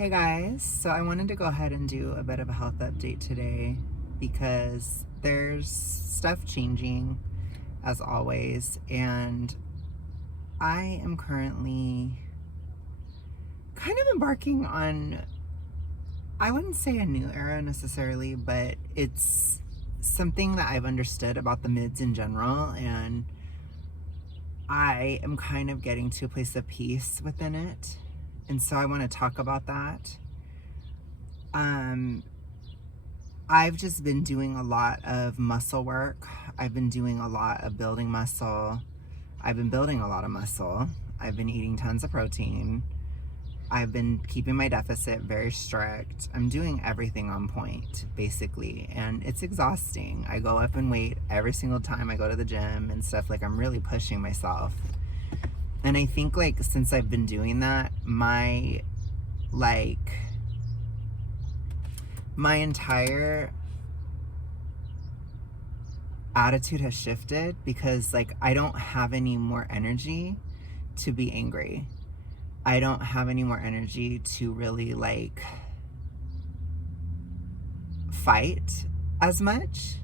Hey guys, so I wanted to go ahead and do a bit of a health update today because there's stuff changing as always, and I am currently kind of embarking on, I wouldn't say a new era necessarily, but it's something that I've understood about the mids in general, and I am kind of getting to a place of peace within it. And so I want to talk about that. Um, I've just been doing a lot of muscle work. I've been doing a lot of building muscle. I've been building a lot of muscle. I've been eating tons of protein. I've been keeping my deficit very strict. I'm doing everything on point, basically, and it's exhausting. I go up in weight every single time I go to the gym and stuff. Like, I'm really pushing myself. And I think, like, since I've been doing that, my entire attitude has shifted because, like, I don't have any more energy to be angry. I don't have any more energy to really, like, fight as much.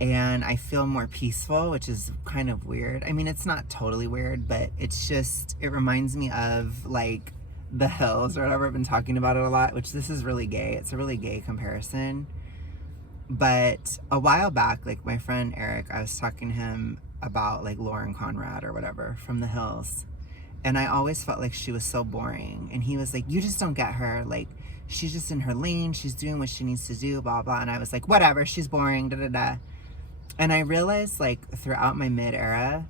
And I feel more peaceful, which is kind of weird. I mean, it's not totally weird, but it's just, it reminds me of, like, the hills or whatever. I've been talking about it a lot, which this is really gay. It's a really gay comparison. But a while back, like, my friend Eric, I was talking to him about, like, Lauren Conrad or whatever from the hills. And I always felt like she was so boring. And he was like, you just don't get her. Like, she's just in her lane. She's doing what she needs to do, blah, blah. And I was like, whatever, she's boring, da, da, da. And I realized, like, throughout my mid era,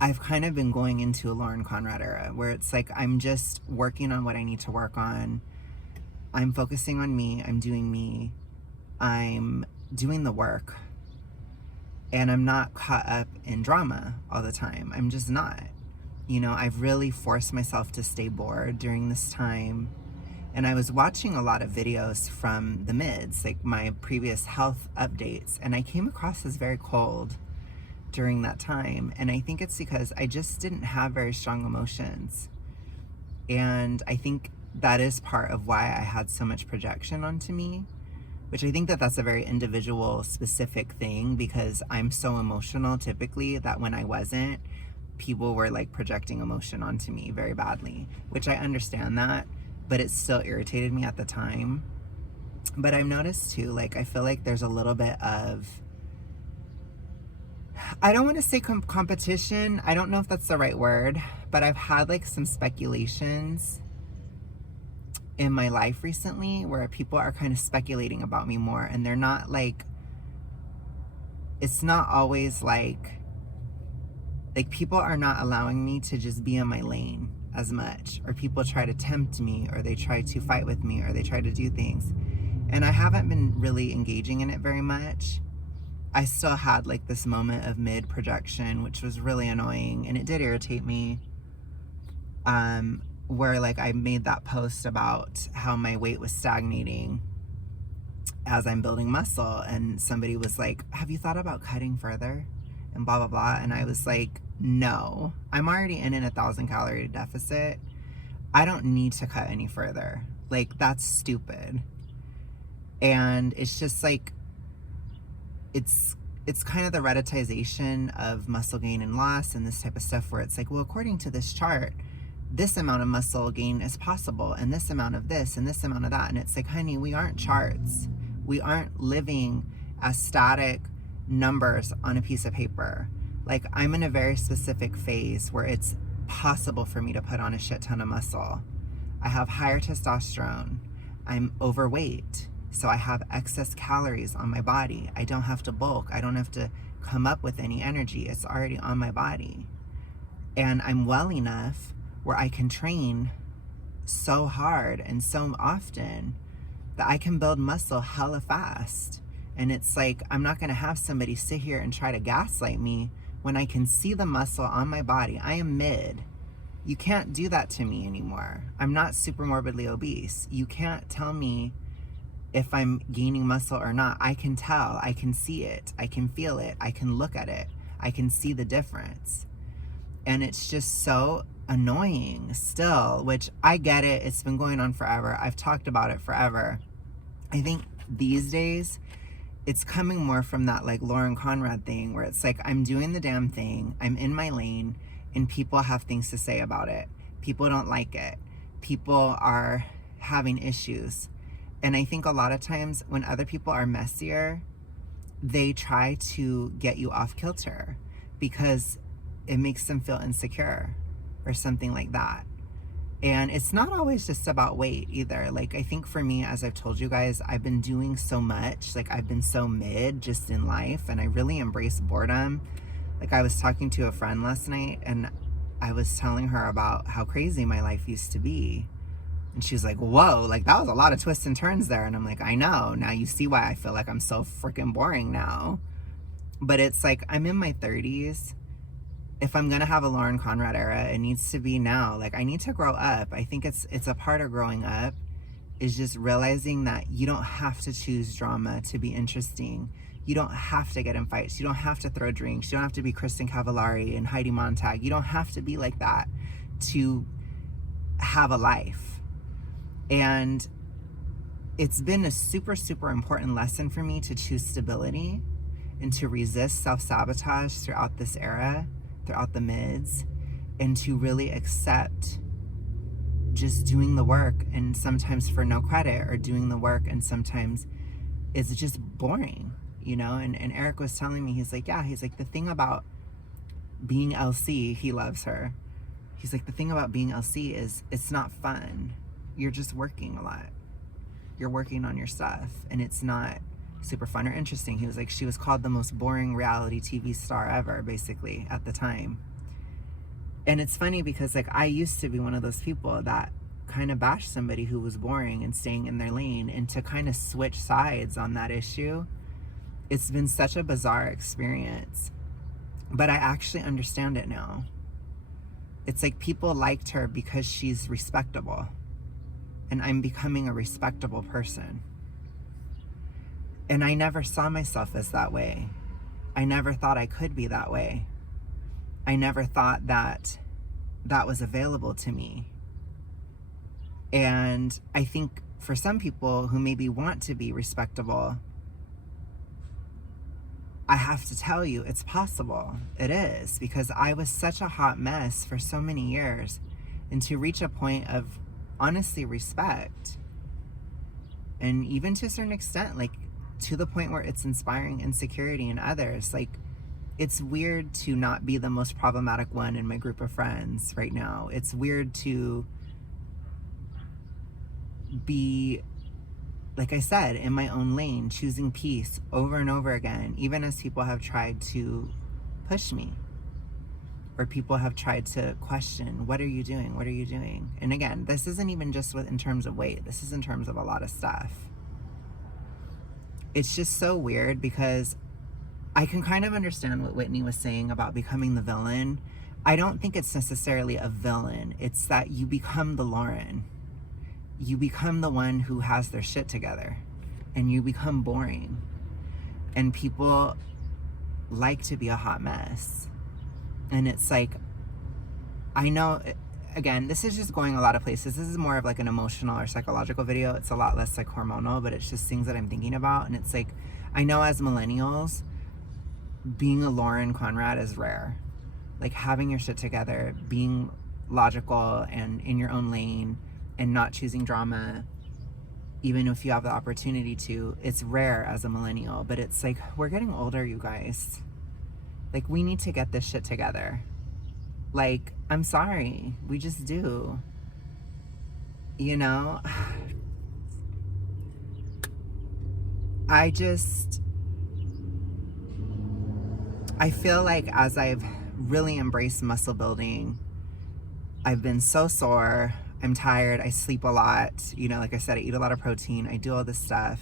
I've kind of been going into a Lauren Conrad era where it's like I'm just working on what I need to work on. I'm focusing on me. I'm doing me. I'm doing the work. And I'm not caught up in drama all the time. I'm just not. You know, I've really forced myself to stay bored during this time. And I was watching a lot of videos from the mids, like my previous health updates, and I came across as very cold during that time. And I think it's because I just didn't have very strong emotions. And I think that is part of why I had so much projection onto me, which I think that that's a very individual specific thing, because I'm so emotional typically that when I wasn't, people were like projecting emotion onto me very badly, which I understand that, but it still irritated me at the time. But I've noticed too, like, I feel like there's a little bit of, I don't want to say competition. I don't know if that's the right word, but I've had like some speculations in my life recently where people are kind of speculating about me more, and they're not like, it's not always like people are not allowing me to just be in my lane as much, or people try to tempt me, or they try to fight with me, or they try to do things. And I haven't been really engaging in it very much. I still had like this moment of mid projection, which was really annoying, and it did irritate me. Where like I made that post about how my weight was stagnating as I'm building muscle, and somebody was like, have you thought about cutting further? And blah, blah, blah. And I was like, no, I'm already in an 1,000 calorie deficit. I don't need to cut any further. Like, that's stupid. And it's just like, it's kind of the reditization of muscle gain and loss and this type of stuff, where it's like, well, according to this chart, this amount of muscle gain is possible, and this amount of this and this amount of that. And it's like, honey, we aren't charts. We aren't living as static numbers on a piece of paper. Like, I'm in a very specific phase where it's possible for me to put on a shit ton of muscle. I have higher testosterone. I'm overweight, so I have excess calories on my body. I don't have to bulk. I don't have to come up with any energy. It's already on my body. And I'm well enough where I can train so hard and so often that I can build muscle hella fast. And it's like, I'm not gonna have somebody sit here and try to gaslight me when I can see the muscle on my body. I am mid. You can't do that to me anymore. I'm not super morbidly obese. You can't tell me if I'm gaining muscle or not. I can tell, I can see it, I can feel it, I can look at it, I can see the difference. And it's just so annoying still, which I get it. It's been going on forever. I've talked about it forever. I think these days it's coming more from that like Lauren Conrad thing where it's like I'm doing the damn thing, I'm in my lane, and people have things to say about it. People don't like it. People are having issues. And I think a lot of times when other people are messier, they try to get you off kilter because it makes them feel insecure or something like that. And it's not always just about weight either. Like, I think for me, as I've told you guys, I've been doing so much. Like, I've been so mid just in life, and I really embrace boredom. Like, I was talking to a friend last night, and I was telling her about how crazy my life used to be. And she was like, whoa, like, that was a lot of twists and turns there. And I'm like, I know. Now you see why I feel like I'm so freaking boring now. But it's like, I'm in my 30s. If I'm gonna have a Lauren Conrad era, it needs to be now. Like, I need to grow up. I think it's a part of growing up is just realizing that you don't have to choose drama to be interesting. You don't have to get in fights. You don't have to throw drinks. You don't have to be Kristen Cavallari and Heidi Montag. You don't have to be like that to have a life. And it's been a super, super important lesson for me to choose stability and to resist self-sabotage throughout this era, throughout the mids, and to really accept just doing the work, and sometimes for no credit, or doing the work and sometimes it's just boring, you know? And Eric was telling me, he's like, the thing about being LC, he loves her. He's like, the thing about being LC is it's not fun. You're just working a lot. You're working on your stuff, and it's not super fun or interesting. He was like, she was called the most boring reality TV star ever, basically, at the time. And it's funny because, like, I used to be one of those people that kind of bashed somebody who was boring and staying in their lane, and to kind of switch sides on that issue, it's been such a bizarre experience. But I actually understand it now. It's like people liked her because she's respectable, and I'm becoming a respectable person. And I never saw myself as that way. I never thought I could be that way. I never thought that that was available to me. And I think for some people who maybe want to be respectable, I have to tell you, it's possible. It is, because I was such a hot mess for so many years. And to reach a point of, honestly, respect, and even to a certain extent, like, to the point where it's inspiring insecurity in others. Like, it's weird to not be the most problematic one in my group of friends right now. It's weird to be, like I said, in my own lane, choosing peace over and over again, even as people have tried to push me, or people have tried to question, what are you doing? What are you doing? And again, this isn't even just in terms of weight. This is in terms of a lot of stuff. It's just so weird because I can kind of understand what Whitney was saying about becoming the villain. I don't think it's necessarily a villain. It's that you become the Lauren. You become the one who has their shit together, and you become boring. And people like to be a hot mess. And it's like, I know, again, this is just going a lot of places. This is more of like an emotional or psychological video. It's a lot less like hormonal, but it's just things that I'm thinking about. And it's like, I know as millennials, being a Lauren Conrad is rare. Like, having your shit together, being logical and in your own lane, and not choosing drama, even if you have the opportunity to, it's rare as a millennial. But it's like, we're getting older, you guys. Like, we need to get this shit together. Like, I'm sorry, we just do. You know? I feel like as I've really embraced muscle building, I've been so sore, I'm tired, I sleep a lot, you know, like I said, I eat a lot of protein, I do all this stuff.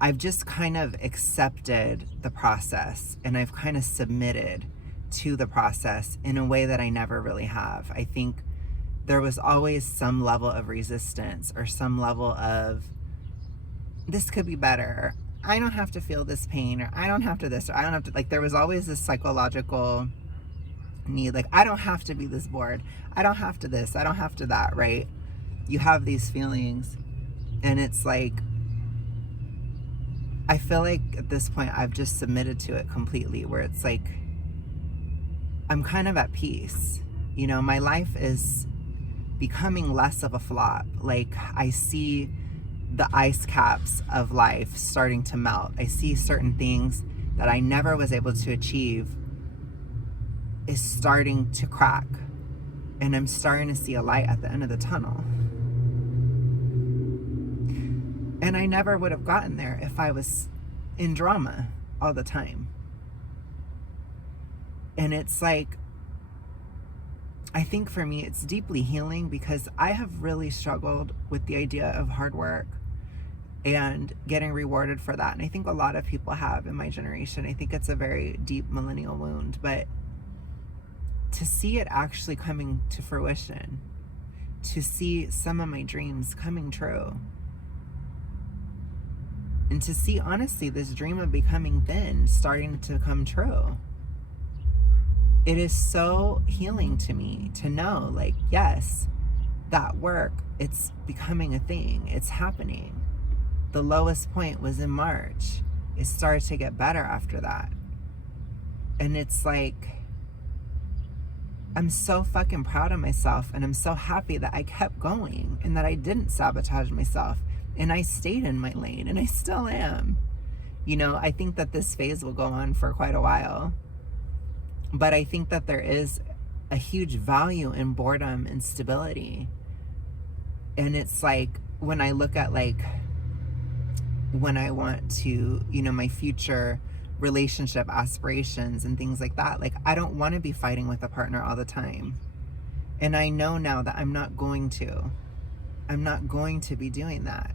I've just kind of accepted the process, and I've kind of submitted to the process in a way that I never really have. I think there was always some level of resistance, or some level of, this could be better, I don't have to feel this pain, or I don't have to this, or I don't have to, like, there was always this psychological need. Like, I don't have to be this bored. I don't have to this. I don't have to that, right? You have these feelings, and it's like, I feel like at this point I've just submitted to it completely, where it's like, I'm kind of at peace. You know, my life is becoming less of a flop. Like, I see the ice caps of life starting to melt. I see certain things that I never was able to achieve is starting to crack. And I'm starting to see a light at the end of the tunnel. And I never would have gotten there if I was in drama all the time. And it's like, I think for me, it's deeply healing, because I have really struggled with the idea of hard work and getting rewarded for that. And I think a lot of people have in my generation. I think it's a very deep millennial wound, but to see it actually coming to fruition, to see some of my dreams coming true, and to see, honestly, this dream of becoming thin starting to come true. It is so healing to me to know, like, yes, that work, it's becoming a thing. It's happening. The lowest point was in March. It started to get better after that. And it's like, I'm so fucking proud of myself, and I'm so happy that I kept going and that I didn't sabotage myself, and I stayed in my lane, and I still am. You know, I think that this phase will go on for quite a while, but I think that there is a huge value in boredom and stability. And it's like, when I look at, like, when I want to, you know, my future relationship aspirations and things like that, like, I don't want to be fighting with a partner all the time. And I know now that I'm not going to be doing that.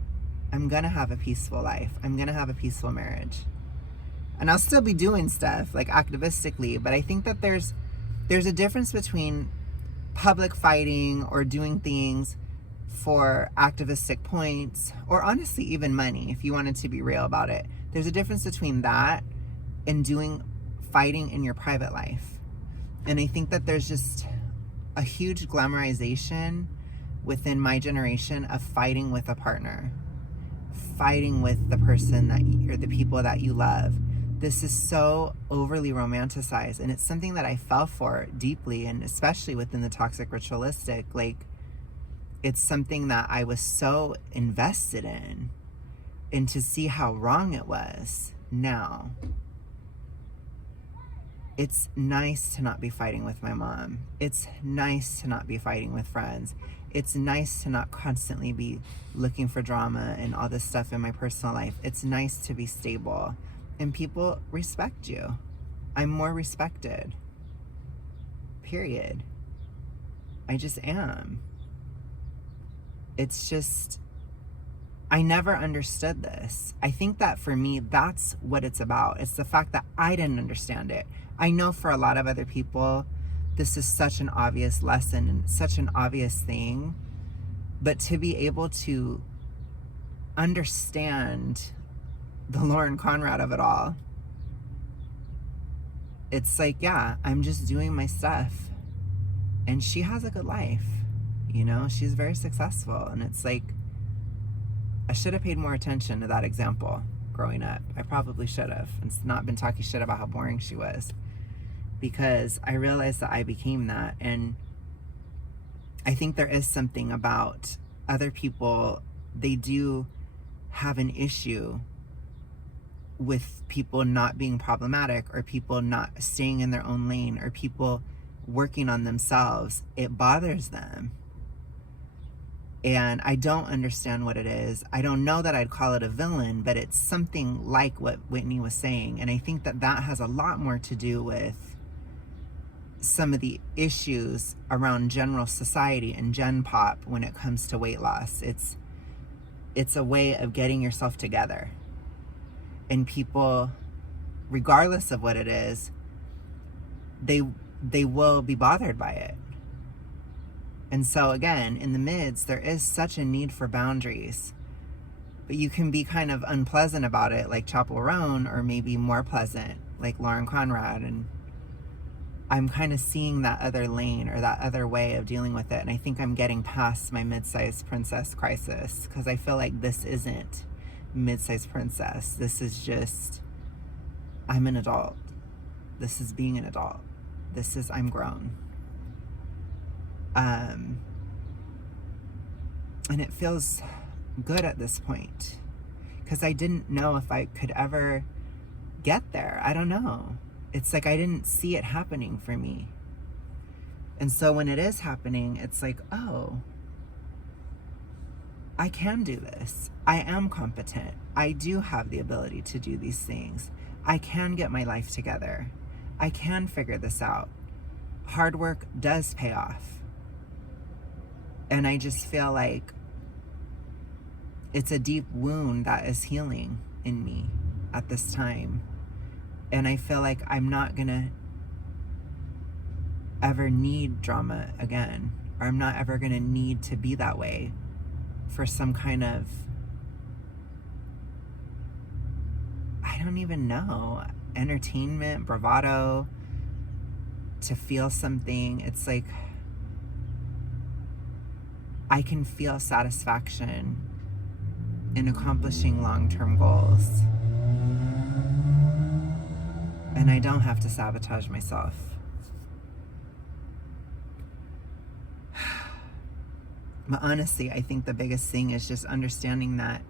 I'm going to have a peaceful life. I'm going to have a peaceful marriage. And I'll still be doing stuff, like, activistically, but I think that there's a difference between public fighting or doing things for activistic points, or honestly even money, if you wanted to be real about it. There's a difference between that and fighting in your private life. And I think that there's just a huge glamorization within my generation of fighting with a partner, fighting with the person or the people that you love. This is so overly romanticized, and it's something that I fell for deeply, and especially within the toxic ritualistic. Like, it's something that I was so invested in, and to see how wrong it was now. It's nice to not be fighting with my mom. It's nice to not be fighting with friends. It's nice to not constantly be looking for drama and all this stuff in my personal life. It's nice to be stable. And people respect you. I'm more respected. Period. I just am. It's just, I never understood this. I think that for me, that's what it's about. It's the fact that I didn't understand it. I know for a lot of other people, this is such an obvious lesson and such an obvious thing. But to be able to understand the Lauren Conrad of it all, it's like, yeah, I'm just doing my stuff. And she has a good life. You know, she's very successful. And it's like, I should have paid more attention to that example growing up. I probably should have, and not been talking shit about how boring she was, because I realized that I became that. And I think there is something about other people, they do have an issue with people not being problematic, or people not staying in their own lane, or people working on themselves. It bothers them. And I don't understand what it is. I don't know that I'd call it a villain, but it's something like what Whitney was saying. And I think that that has a lot more to do with some of the issues around general society and gen pop when it comes to weight loss. It's a way of getting yourself together. And people, regardless of what it is, they will be bothered by it. And so again, in the mids, there is such a need for boundaries. But you can be kind of unpleasant about it, like Chappell Roan, or maybe more pleasant, like Lauren Conrad. And I'm kind of seeing that other lane or that other way of dealing with it. And I think I'm getting past my mid-sized princess crisis, because I feel like this isn't mid-sized princess. This is just, I'm an adult. This is being an adult. This is, I'm grown. And it feels good at this point, because I didn't know if I could ever get there. I don't know. It's like I didn't see it happening for me. And so when it is happening, it's like, oh, I can do this. I am competent. I do have the ability to do these things. I can get my life together. I can figure this out. Hard work does pay off. And I just feel like it's a deep wound that is healing in me at this time. And I feel like I'm not gonna ever need drama again, or I'm not ever gonna need to be that way for some kind of, I don't even know, entertainment, bravado, to feel something. It's like I can feel satisfaction in accomplishing long-term goals. And I don't have to sabotage myself. But honestly, I think the biggest thing is just understanding that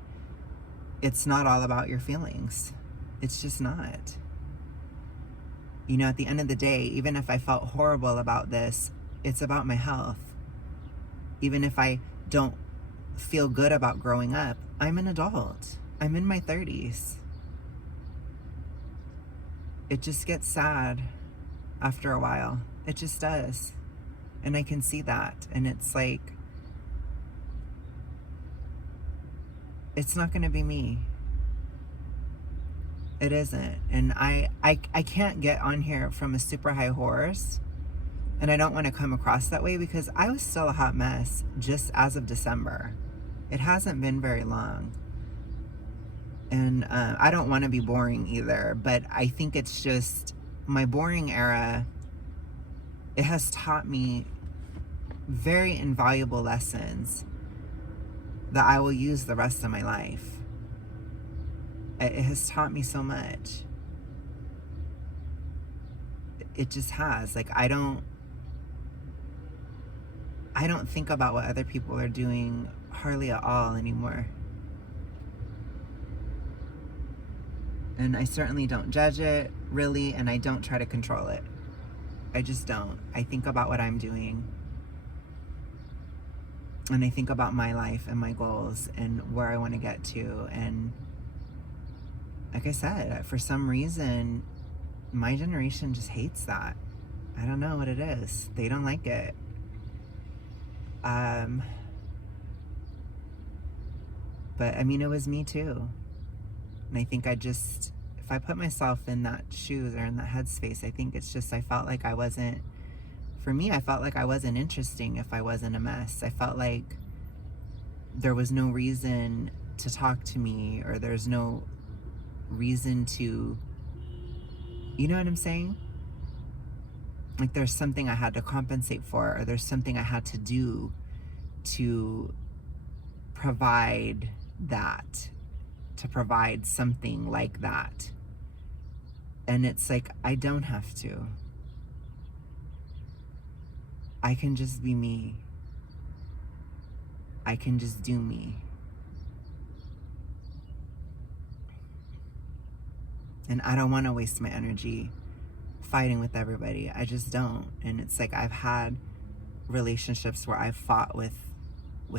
it's not all about your feelings. It's just not. You know, at the end of the day, even if I felt horrible about this, it's about my health. Even if I don't feel good about growing up, I'm an adult. I'm in my 30s. It just gets sad after a while. It just does. And I can see that. And it's like, it's not going to be me. It isn't. And I can't get on here from a super high horse. And I don't want to come across that way, because I was still a hot mess just as of December. It hasn't been very long. And I don't want to be boring either, but I think it's just my boring era. It has taught me very invaluable lessons that I will use the rest of my life. It has taught me so much. It just has. Like, I don't think about what other people are doing hardly at all anymore. And I certainly don't judge it, really, and I don't try to control it. I just don't. I think about what I'm doing. And I think about my life and my goals and where I want to get to. And like I said, for some reason, my generation just hates that. I don't know what it is. They don't like it. But I mean, it was me too. And I think if I put myself in that shoes or in that headspace, I think it's just, I felt like I wasn't interesting if I wasn't a mess. I felt like there was no reason to talk to me, or there's no reason to, you know what I'm saying? Like there's something I had to compensate for, or there's something I had to do to provide that, to provide something like that. And it's like, I don't have to. I can just be me. I can just do me. And I don't want to waste my energy fighting with everybody. I just don't. And it's like, I've had relationships where I've fought with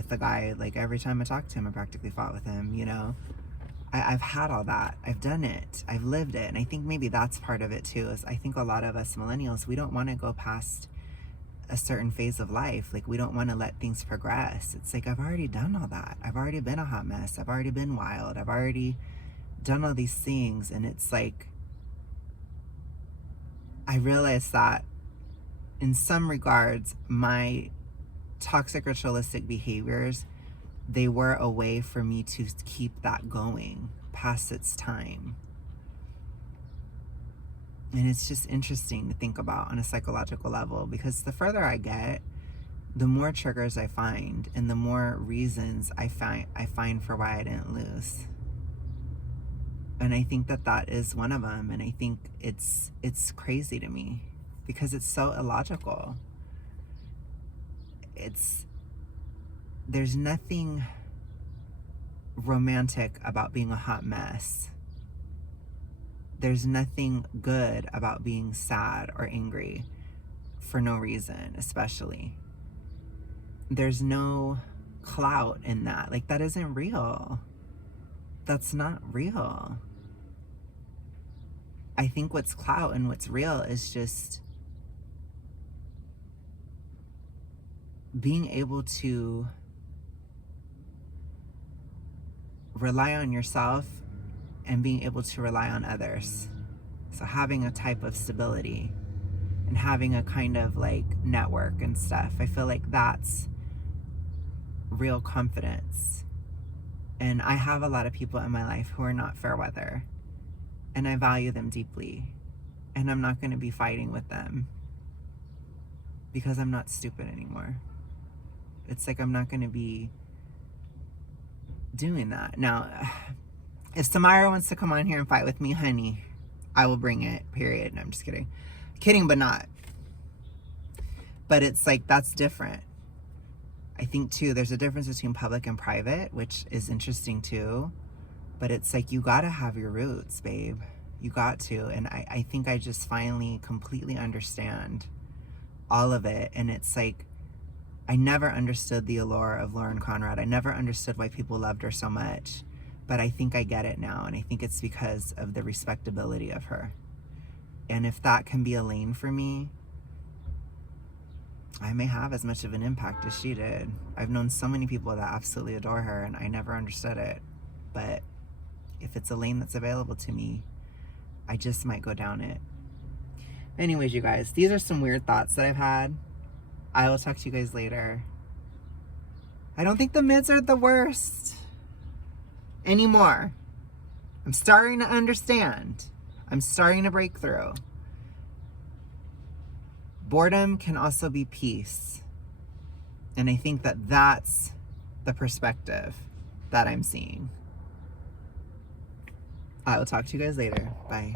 the guy. Like every time I talk to him, I practically fought with him, you know? I've had all that. I've done it. I've lived it. And I think maybe that's part of it too, is I think a lot of us millennials, we don't want to go past a certain phase of life. Like we don't want to let things progress. It's like, I've already done all that. I've already been a hot mess. I've already been wild. I've already done all these things. And it's like, I realized that in some regards, my toxic ritualistic behaviors, they were a way for me to keep that going past its time. And it's just interesting to think about on a psychological level, because the further I get, the more triggers I find and the more reasons I find for why I didn't lose. And I think that is one of them. And I think it's crazy to me because it's so illogical. There's nothing romantic about being a hot mess. There's nothing good about being sad or angry for no reason, especially. There's no clout in that. Like, that isn't real. That's not real. I think what's clout and what's real is just being able to rely on yourself and being able to rely on others. So having a type of stability and having a kind of like network and stuff. I feel like that's real confidence. And I have a lot of people in my life who are not fair weather, and I value them deeply. And I'm not going to be fighting with them because I'm not stupid anymore. It's like I'm not going to be doing that. Now, if Samira wants to come on here and fight with me, honey, I will bring it, period. No, I'm just kidding. Kidding, but not. But it's like, that's different. I think, too, there's a difference between public and private, which is interesting, too. But it's like, you got to have your roots, babe. You got to. And I think I just finally completely understand all of it. And it's like, I never understood the allure of Lauren Conrad. I never understood why people loved her so much. But I think I get it now. And I think it's because of the respectability of her. And if that can be a lane for me, I may have as much of an impact as she did. I've known so many people that absolutely adore her, and I never understood it. But if it's a lane that's available to me, I just might go down it. Anyways, you guys, these are some weird thoughts that I've had. I will talk to you guys later. I don't think the mids are the worst anymore. I'm starting to understand. I'm starting to break through. Boredom can also be peace. And I think that that's the perspective that I'm seeing. I will talk to you guys later. Bye.